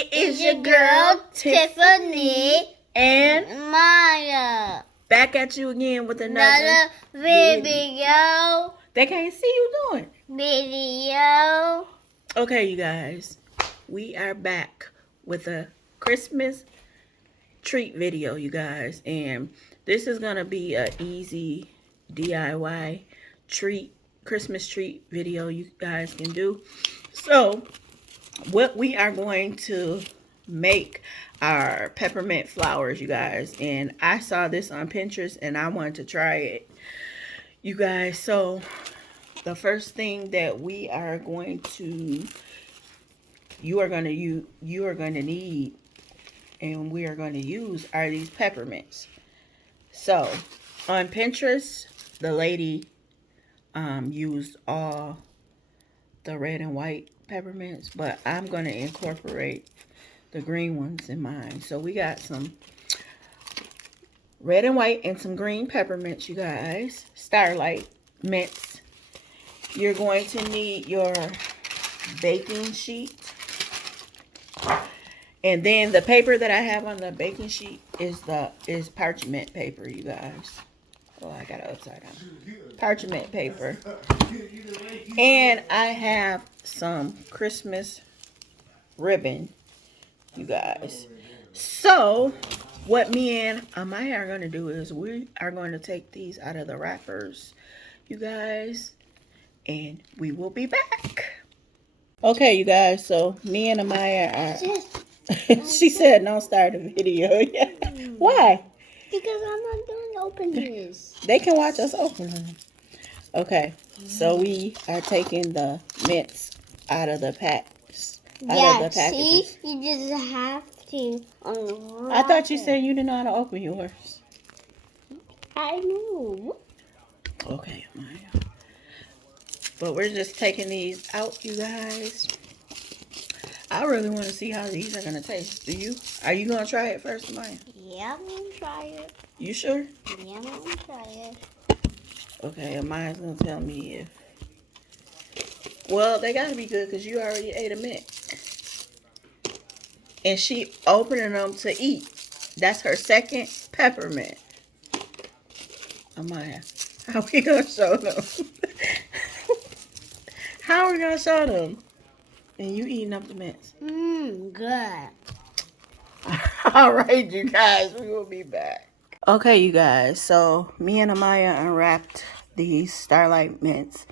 It is your girl, Tiffany and Maya. Back at you again with Another video. They can't see you doing Video. Okay, you guys, we are back with a Christmas treat video, you guys, and this is gonna be a easy DIY Christmas treat video you guys can do. So what we are going to make are peppermint flowers, you guys, and I saw this on Pinterest and I wanted to try it, you guys. So the first thing that we are going to you are going to need and we are going to use are these peppermints. So on Pinterest, the lady used all the red and white peppermints, but I'm going to incorporate the green ones in mine. So we got some red and white and some green peppermints, you guys. Starlight mints. You're going to need your baking sheet. And then the paper that I have on the baking sheet is parchment paper, you guys. Oh, I got it upside down. Parchment paper. And I have some Christmas ribbon, you guys. So what me and Amaya are going to do is we are going to take these out of the wrappers, you guys, and we will be back. Okay, you guys, so me and Amaya are... She said don't start the video. Yeah. Why? Because I'm not doing openings. They can watch us open them. Okay, so we are taking the mints out of the packs. See, you just have to unwrap. I thought you said you didn't know how to open yours. I knew. Okay, Maya. But we're just taking these out, you guys. I really want to see how these are going to taste. Do you? Are you going to try it first, Maya? Yeah, I'm going to try it. You sure? Yeah, I'm going to try it. Okay, Maya's going to tell me if... Well, they got to be good because you already ate a mint. And she opening them to eat. That's her second peppermint. Amaya, how are we going to show them? How are we going to show them? And you eating up the mints. Good. All right, you guys, we will be back. Okay, you guys, so me and Amaya unwrapped these Starlight mints.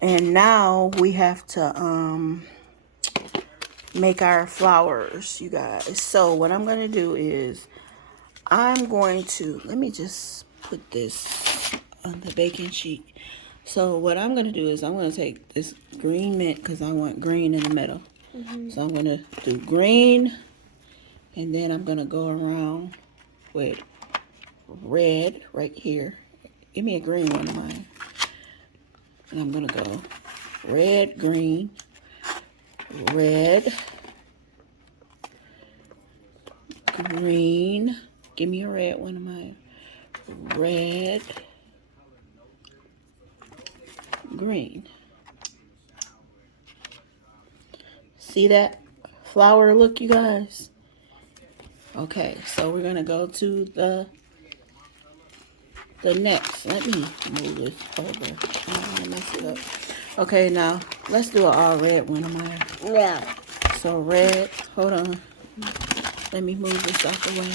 And now we have to make our flowers, you guys. So what I'm going to do is I'm going to, let me just put this on the baking sheet. So what I'm going to do is I'm going to take this green mint because I want green in the middle. So I'm going to do green, and then I'm going to go around with red right here. Give me a green one of mine. And I'm going to go red, green, red, green. Give me a red one of mine. Red, green. See that flower look, you guys? Okay, so we're gonna go to the next. Let me move this over. I don't want to mess it up. Okay, now let's do an all red one of mine. Yeah. So red, hold on. Let me move this out the way.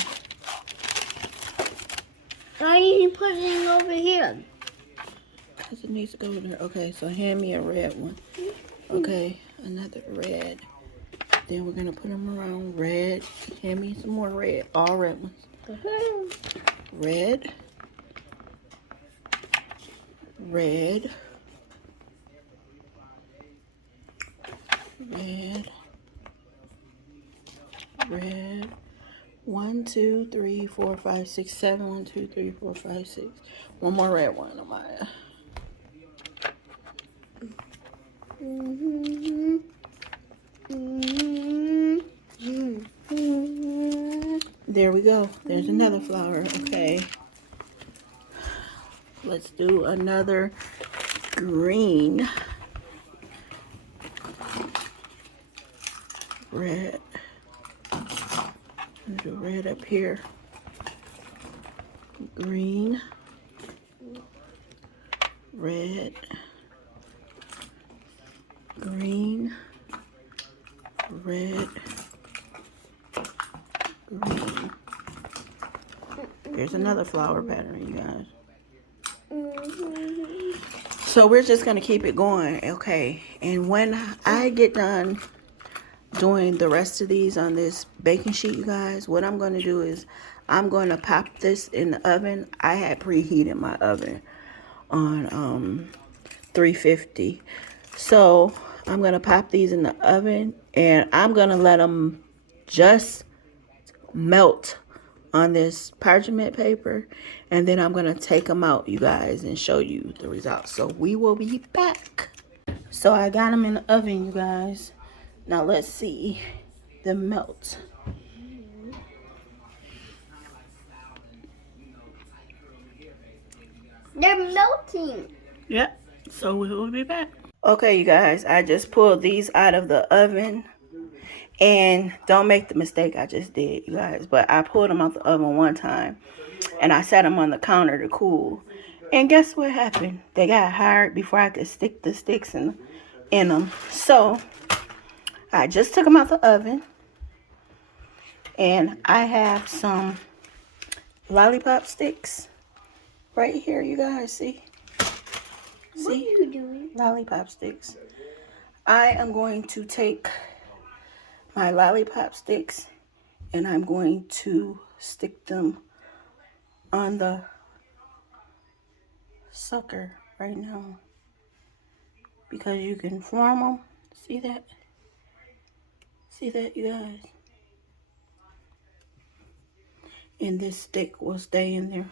Why didn't you put it over here? Because it needs to go there. Okay, so hand me a red one. Okay, another red. Then we're going to put them around red. Hand me some more red. All red ones. Red. Red. Red. Red. 1, 2, 3, 4, 5, 6, 7. 1, 2, 3, 4, 5, 6. One more red one, Amaya. There we go. There's another flower. Okay. Let's do another green. Red. do red up here. Green. Red. Green. Red. Green. Here's another flower pattern, you guys. So we're just gonna keep it going, okay? And when I get done doing the rest of these on this baking sheet, you guys, what I'm gonna do is I'm gonna pop this in the oven. I had preheated my oven on 350. So I'm gonna pop these in the oven and I'm gonna let them just melt on this parchment paper, and then I'm gonna take them out, you guys, and show you the results. So we will be back. So I got them in the oven, you guys. Now let's see the melt. They're melting. Yep. So we will be back. Okay, you guys, I just pulled these out of the oven. And don't make the mistake I just did, you guys. But I pulled them out the oven one time. And I set them on the counter to cool. And guess what happened? They got hard before I could stick the sticks in them. So I just took them out the oven. And I have some lollipop sticks right here, you guys. See? What are you doing? Lollipop sticks. I am going to take my lollipop sticks and I'm going to stick them on the sucker right now, because you can form them. See that? See that, you guys? And this stick will stay in there.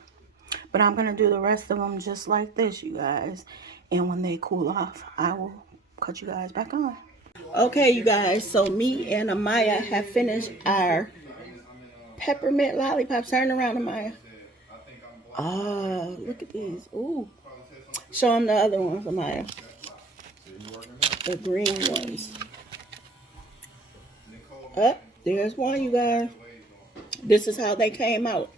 But I'm going to do the rest of them just like this, you guys. And when they cool off, I will cut you guys back on. Okay, you guys. So me and Amaya have finished our peppermint lollipops. Turn around, Amaya. Oh, look at these. Ooh. Show them the other ones, Amaya. The green ones. Oh, there's one, you guys. This is how they came out.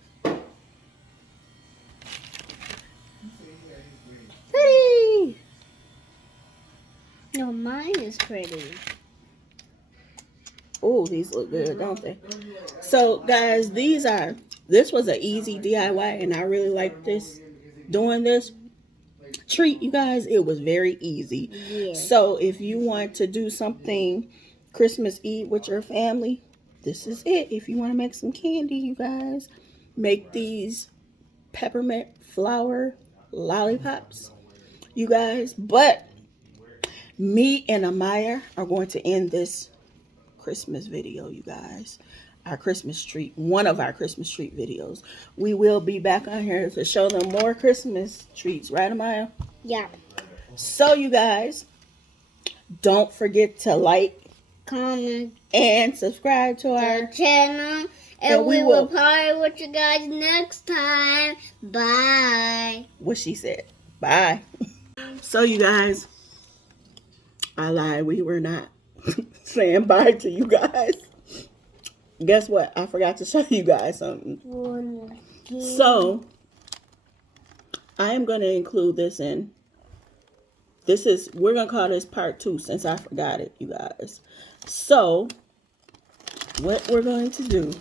Pretty. No, mine is pretty. Oh, these look good, don't they? So, guys, this was an easy DIY, and I really like this. Doing this treat, you guys, it was very easy. Yeah. So, if you want to do something Christmas Eve with your family, this is it. If you want to make some candy, you guys, make these peppermint flower lollipops, you guys. But me and Amaya are going to end this Christmas video, you guys. Our Christmas treat, one of our Christmas treat videos. We will be back on here to show them more Christmas treats, right, Amaya? Yeah. So, you guys, don't forget to like, Comment, and subscribe to our channel. And we will party with you guys next time. Bye. What she said. Bye. So, you guys, I lied. We were not saying bye to you guys. Guess what? I forgot to show you guys something. So, I am going to include this in. We're going to call this part 2 since I forgot it, you guys. So, what we're going to do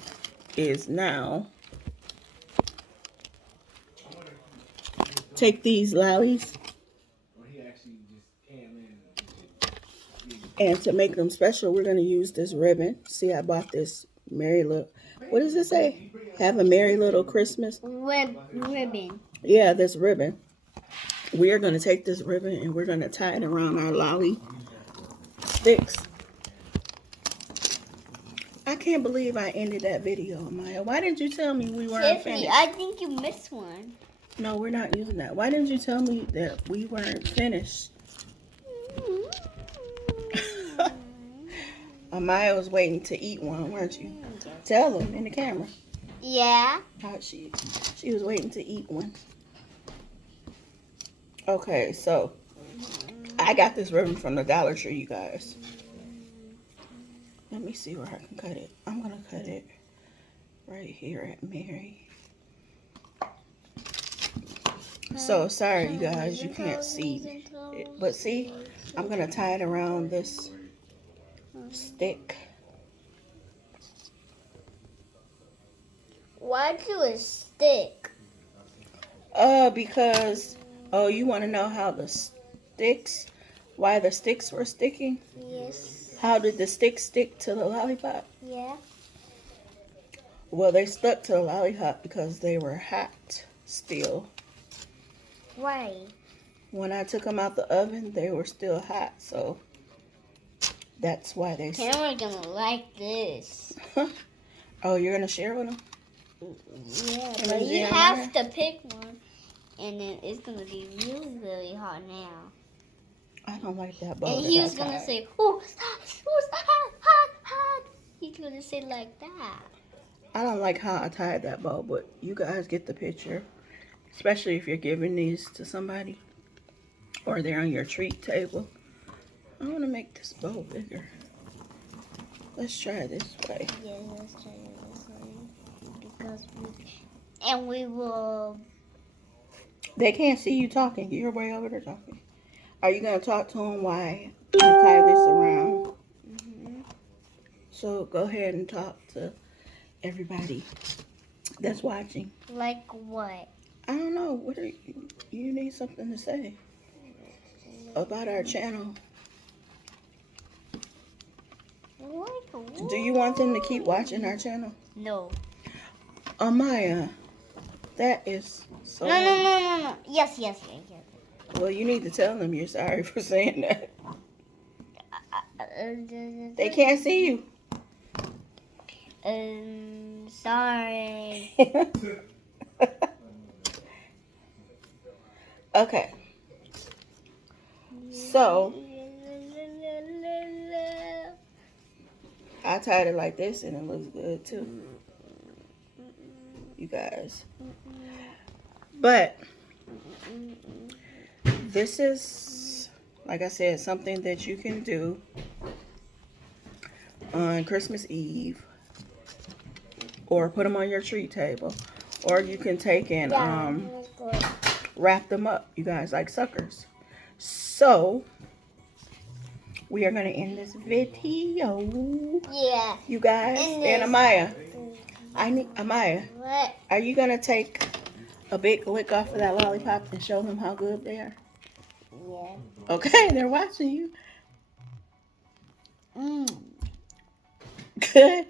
is now take these lollies, and to make them special, we're going to use this ribbon. See, I bought this what does it say? Have a merry little Christmas. Ribbon. Yeah, this ribbon. We are going to take this ribbon and we're going to tie it around our lolly sticks. I can't believe I ended that video, Maya. Why didn't you tell me we weren't finished? I think you missed one. No, we're not using that. Why didn't you tell me that we weren't finished? Amaya was waiting to eat one, weren't you? Tell them in the camera. Yeah. How she was waiting to eat one. Okay, so I got this ribbon from the Dollar Tree, you guys. Let me see where I can cut it. I'm gonna cut it right here at Mary. So sorry you guys, you can't see it, but see, I'm gonna tie it around this stick. Why do a stick? Because you want to know how the sticks, why the sticks were sticking? Yes. How did the sticks stick to the lollipop? Yeah. Well, they stuck to the lollipop because they were hot still. Why? When I took them out the oven, they were still hot, so that's why they stuck. Camera's gonna like this. Oh, you're gonna share with them? Yeah, but you have to pick one, and then it's gonna be really, really hot now. I don't like that bowl. And he's gonna say, "Oh, hot." He's gonna say like that. I don't like how I tied that bow, but you guys get the picture. Especially if you're giving these to somebody or they're on your treat table. I want to make this bow bigger. Let's try this way. Yeah, let's try it this way. Because we will. They can't see you talking. You're way over there talking. Are you going to talk to them why I tie this around? Mm-hmm. So go ahead and talk to everybody that's watching. Like what? I don't know. What are you need something to say about our channel? Like what? Do you want them to keep watching our channel? No. Amaya, that is so... No. Yes. Well, you need to tell them you're sorry for saying that. They can't see you. Sorry. Okay. So, I tied it like this and it looks good too. You guys. But, this is, like I said, something that you can do on Christmas Eve. Or put them on your treat table. Or you can take and wrap them up, you guys, like suckers. So, we are going to end this video. Yeah. You guys. And Amaya. Amaya. What? Are you going to take a big lick off of that lollipop and show them how good they are? Yeah. Okay, they're watching you. Good.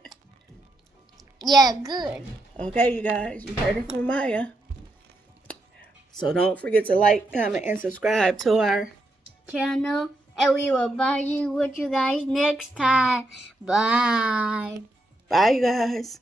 Yeah, good. Okay, you guys. You heard it from Maya. So don't forget to like, comment, and subscribe to our channel. And we will bye you with you guys next time. Bye. Bye, you guys.